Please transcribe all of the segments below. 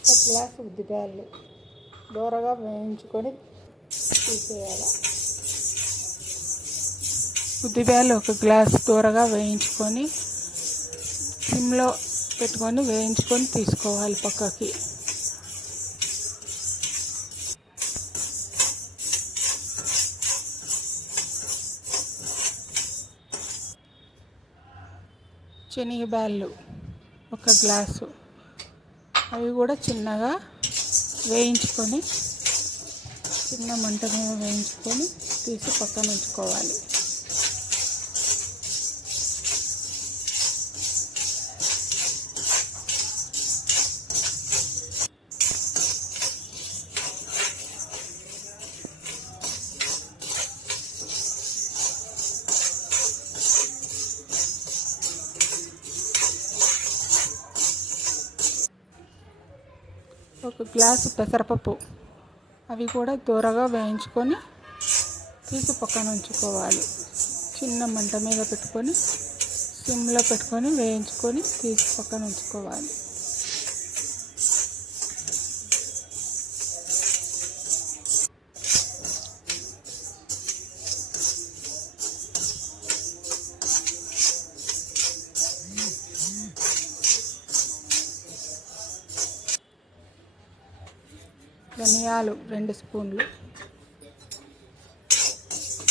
ఒక గ్లాసు ఉద్దిపాయలు దూరగా వేయించుకొని తీసేయాలి. ఉద్దిపాయలు ఒక గ్లాసు దూరగా వేయించుకొని సిమ్లో పెట్టుకొని వేయించుకొని తీసుకోవాలి పక్కకి. శనగబ్యాళ్ళు ఒక గ్లాసు, అవి కూడా చిన్నగా వేయించుకొని చిన్న మంట మీద వేయించుకొని తీసి పక్కన ఉంచుకోవాలి. ఒక గ్లాసు పెసరపప్పు, అవి కూడా దూరగా వేయించుకొని తీసి పక్కన ఉంచుకోవాలి. చిన్న మంట మీద పెట్టుకొని సిమ్లో పెట్టుకొని వేయించుకొని తీసి పక్కన ఉంచుకోవాలి. ధనియాలు 2 స్పూన్లు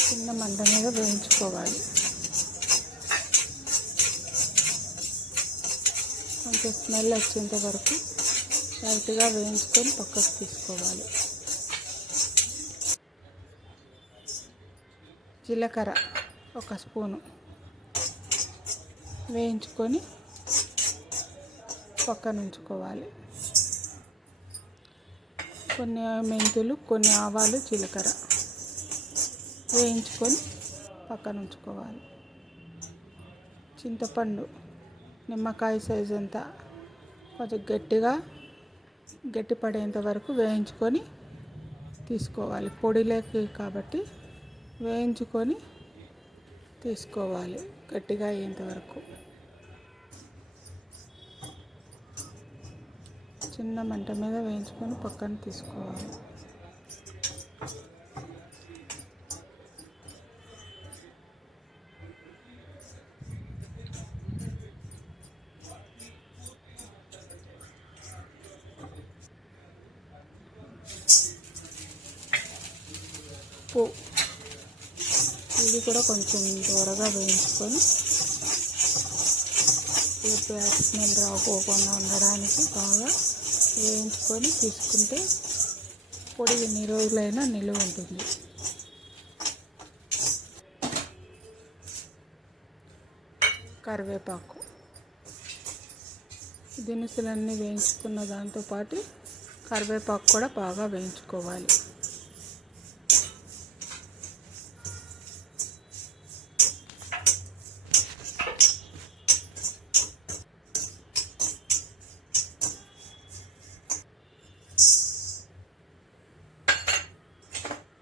చిన్న మంట మీద వేయించుకోవాలి. కొంచెం స్మెల్ వచ్చేంత వరకు లైట్గా వేయించుకొని పక్కకు తీసుకోవాలి. జీలకర్ర 1 స్పూను వేయించుకొని పక్కన ఉంచుకోవాలి. కొన్ని మెంతులు, కొన్ని ఆవాలు, జీలకర్ర వేయించుకొని పక్కన ఉంచుకోవాలి. చింతపండు నిమ్మకాయ సైజు అంతా కొంచెం గట్టి పడేంత వరకు వేయించుకొని తీసుకోవాలి. పొడిలోకి కాబట్టి వేయించుకొని తీసుకోవాలి గట్టిగా అయ్యేంత వరకు. చిన్న మంట మీద వేయించుకొని పక్కన తీసుకోవాలి. ఉప్పు, ఇది కూడా కొంచెం దూరగా వేయించుకొని స్మెల్ రాకోకుండా ఉండడానికి బాగా వేయించుకొని తీసుకుంటే పొడి ఎన్ని రోజులైనా నిలువ ఉంటుంది. కరివేపాకు, దినుసులన్నీ వేయించుకున్న దాంతోపాటు కరివేపాకు కూడా బాగా వేయించుకోవాలి.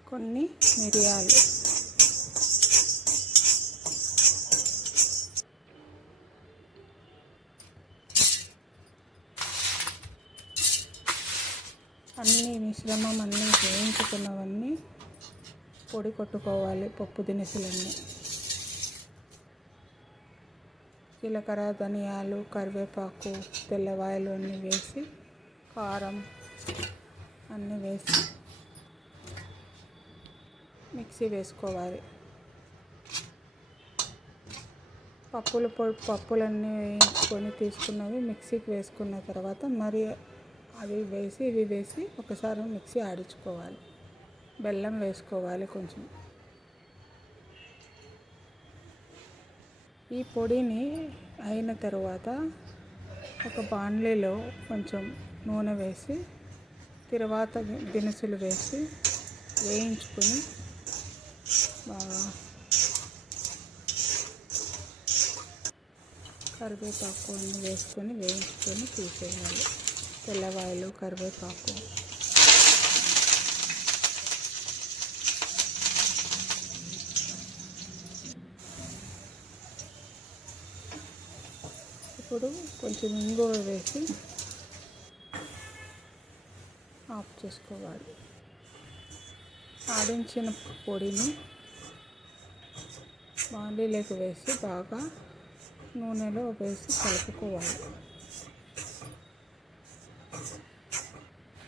కొన్ని మిరియాలు, మిశ్రమం అన్నీ వేయించుకున్నవన్నీ పొడి కొట్టుకోవాలి. పప్పు దినుసులన్నీ జీలకర్ర, ధనియాలు, కరివేపాకు, తెల్లవాయలు అన్నీ వేసి కారం అన్నీ వేసి మిక్సీ వేసుకోవాలి. పప్పులన్నీ వేయించుకొని తీసుకున్నవి మిక్సీకి వేసుకున్న తర్వాత మరి అవి వేసి ఇవి వేసి ఒకసారి మిక్సీ ఆడించుకోవాలి. బెల్లం వేసుకోవాలి కొంచెం. ఈ పొడిని అయిన తర్వాత ఒక బాండ్లీలో కొంచెం నూనె వేసి తర్వాత దినుసులు వేసి వేయించుకొని బాగా కరివేపాకు అన్నీ వేసుకొని వేయించుకొని తీసేయాలి. తెల్లవాయలు, కరివేపాకు, ఇప్పుడు కొంచెం ఇంగువ వేసి ఆఫ్ చేసుకోవాలి. ఆడించిన పొడిని బాండీలోకి వేసి బాగా నూనెలో వేసి కలుపుకోవాలి.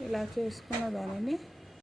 ఇలా చేసుకున్న దానిని